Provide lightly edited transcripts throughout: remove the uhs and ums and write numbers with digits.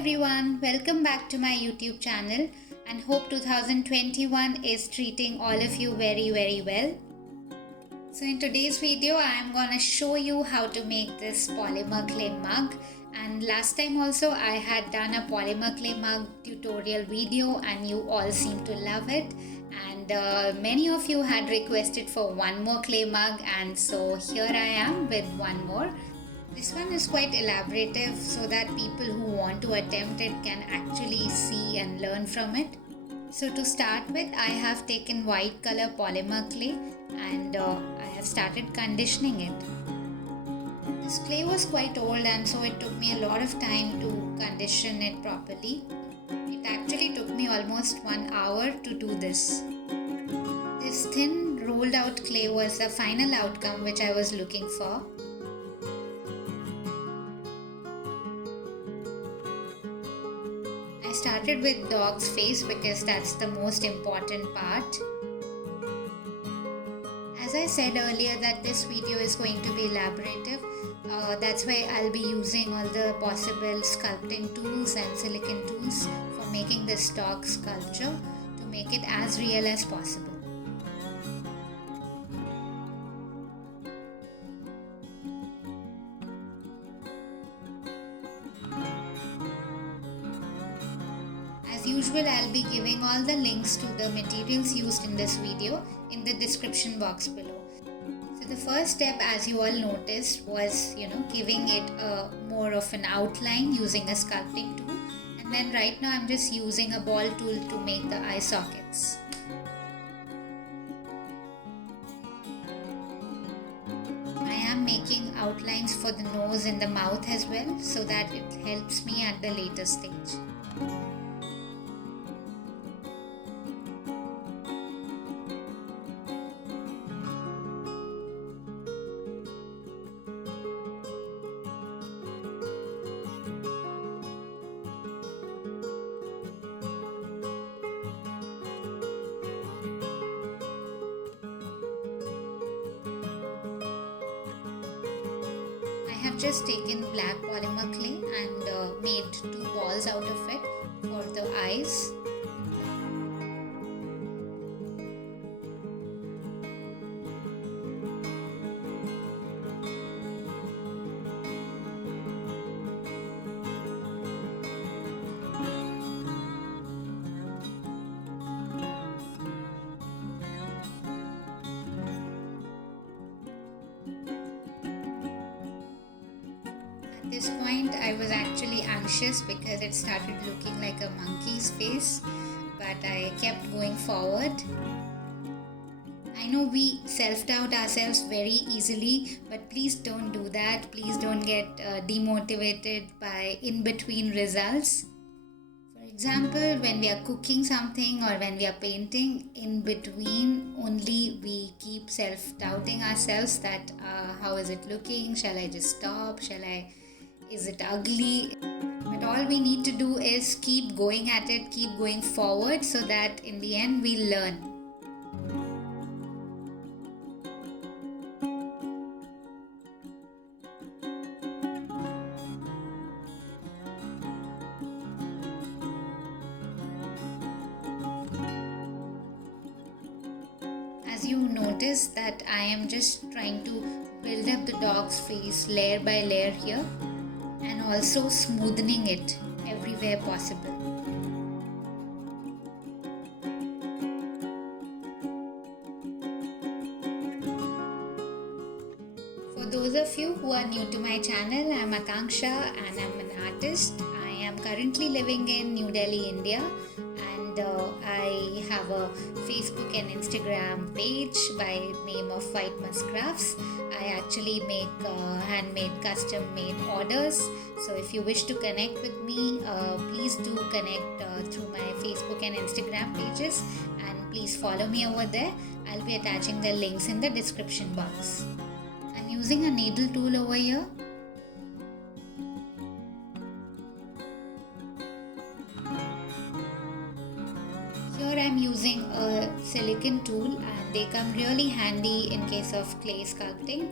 everyone, welcome back to my YouTube channel and hope 2021 is treating all of you very well. So in today's video I am gonna show you how to make this polymer clay mug, and last time also I had done a polymer clay mug tutorial video and you all seem to love it, and many of you had requested for one more clay mug, and so here I am with one more. This one is quite elaborative so that people who want to attempt it can actually see and learn from it. So to start with, I have taken white color polymer clay and I have started conditioning it. This clay was quite old and so it took me a lot of time to condition it properly. It actually took me almost 1 hour to do this. This thin rolled out clay was the final outcome which I was looking for. I started with dog's face because that's the most important part. As I said earlier that this video is going to be elaborative, that's why I'll be using all the possible sculpting tools and silicone tools for making this dog sculpture to make it as real as possible. As usual, I'll be giving all the links to the materials used in this video in the description box below. So the first step, as you all noticed, was giving it more of an outline using a sculpting tool, and then right now I'm just using a ball tool to make the eye sockets. I am making outlines for the nose and the mouth as well so that it helps me at the later stage. I have just taken black polymer clay and made 2 balls out of it for the eyes. At this point I was actually anxious because it started looking like a monkey's face, but I kept going forward. I know we self-doubt ourselves very easily, but please don't do that. Please don't get demotivated by in-between results. For example, when we are cooking something or when we are painting, in between only we keep self-doubting ourselves that how is it looking? Shall I just stop? Is it ugly? But all we need to do is keep going at it, keep going forward so that in the end we learn. As you notice that I am just trying to build up the dog's face layer by layer here, and also smoothening it everywhere possible. For those of you who are new to my channel, I'm Akanksha and I'm an artist. I am currently living in New Delhi, India, and I have a Facebook and Instagram page by name of White Musk Crafts. I actually make handmade custom made orders, so if you wish to connect with me, please do connect through my Facebook and Instagram pages, and please follow me over there. I'll be attaching the links in the description box. I'm using a needle tool over here. Here I'm using a silicone tool and they come really handy in case of clay sculpting.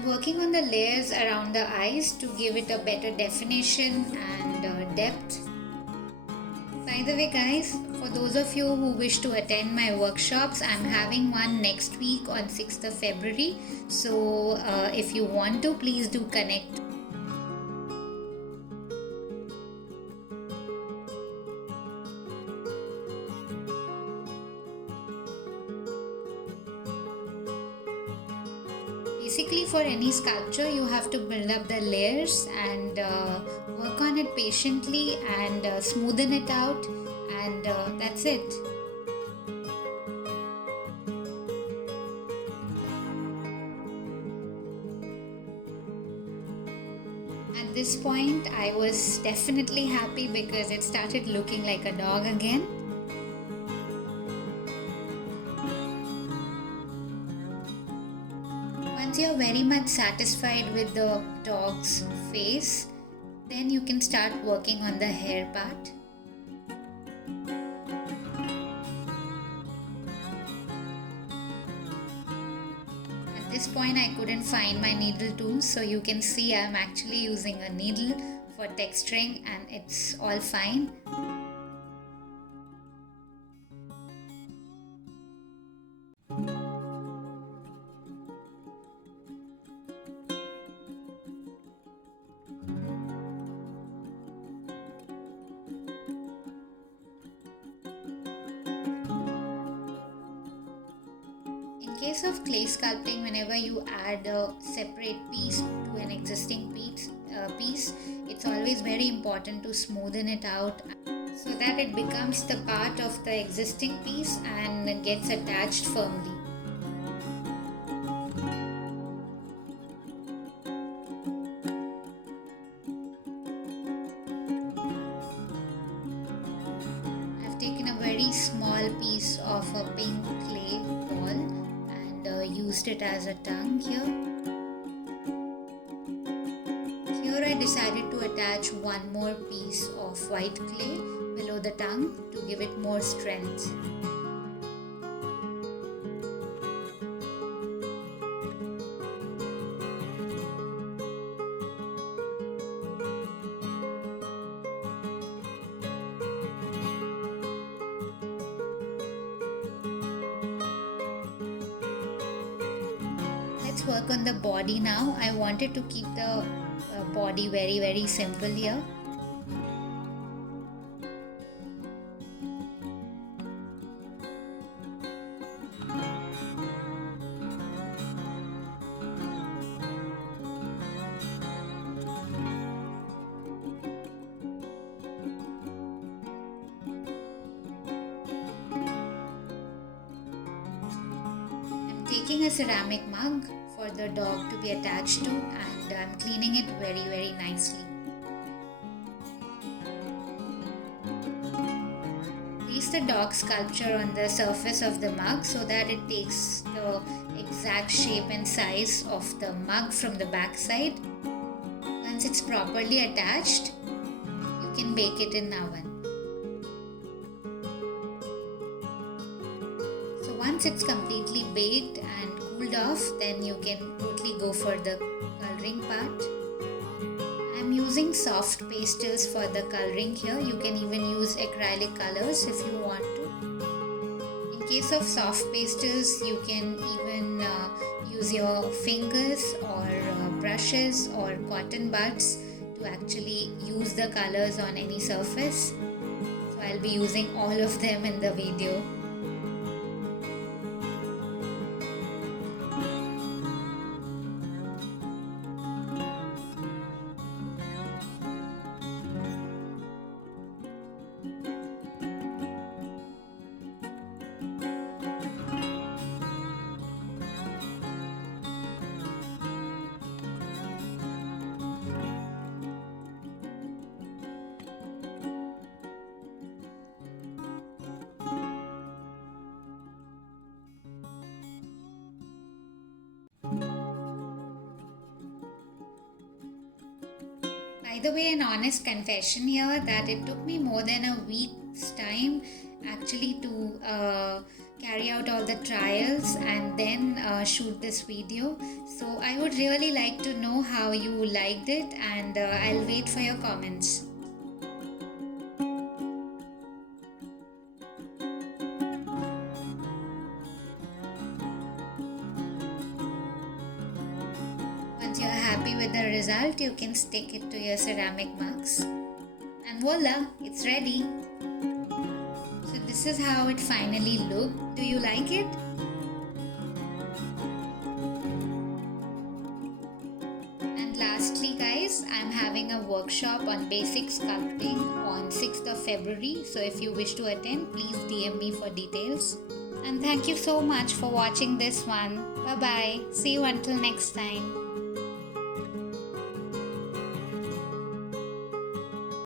I'm working on the layers around the eyes to give it a better definition and depth. By the way guys, for those of you who wish to attend my workshops, I'm having one next week on 6th of February. So if you want to, please do connect. Basically, for any sculpture, you have to build up the layers and work on it patiently and smoothen it out, and that's it. At this point, I was definitely happy because it started looking like a dog again. Once you're very much satisfied with the dog's face, then you can start working on the hair part. At this point I couldn't find my needle tool, so you can see I'm actually using a needle for texturing and it's all fine. In case of clay sculpting, whenever you add a separate piece to an existing piece, it's always very important to smoothen it out so that it becomes the part of the existing piece and gets attached firmly. I've taken a very small piece of a pink clay ball used it as a tongue here. Here I decided to attach one more piece of white clay below the tongue to give it more strength. Let's work on the body now. I wanted to keep the body very simple here. I'm taking a ceramic mug for the dog to be attached to, and I'm cleaning it very nicely. Place the dog sculpture on the surface of the mug so that it takes the exact shape and size of the mug from the back side. Once it's properly attached, you can bake it in the oven. So once it's completely baked and cooled off, then you can totally go for the coloring part. I'm using soft pastels for the coloring here. You can even use acrylic colors if you want to. In case of soft pastels, you can even use your fingers or brushes or cotton buds to actually use the colors on any surface. So I'll be using all of them in the video. By the way, an honest confession here that it took me more than a week's time actually to carry out all the trials and then shoot this video. So I would really like to know how you liked it, and I'll wait for your comments. Once you're happy with the result, you can stick it to your ceramic mugs. And voila, it's ready. So this is how it finally looked. Do you like it? And lastly guys, I'm having a workshop on basic sculpting on 6th of February. So if you wish to attend, please DM me for details. And thank you so much for watching this one. Bye bye. See you until next time.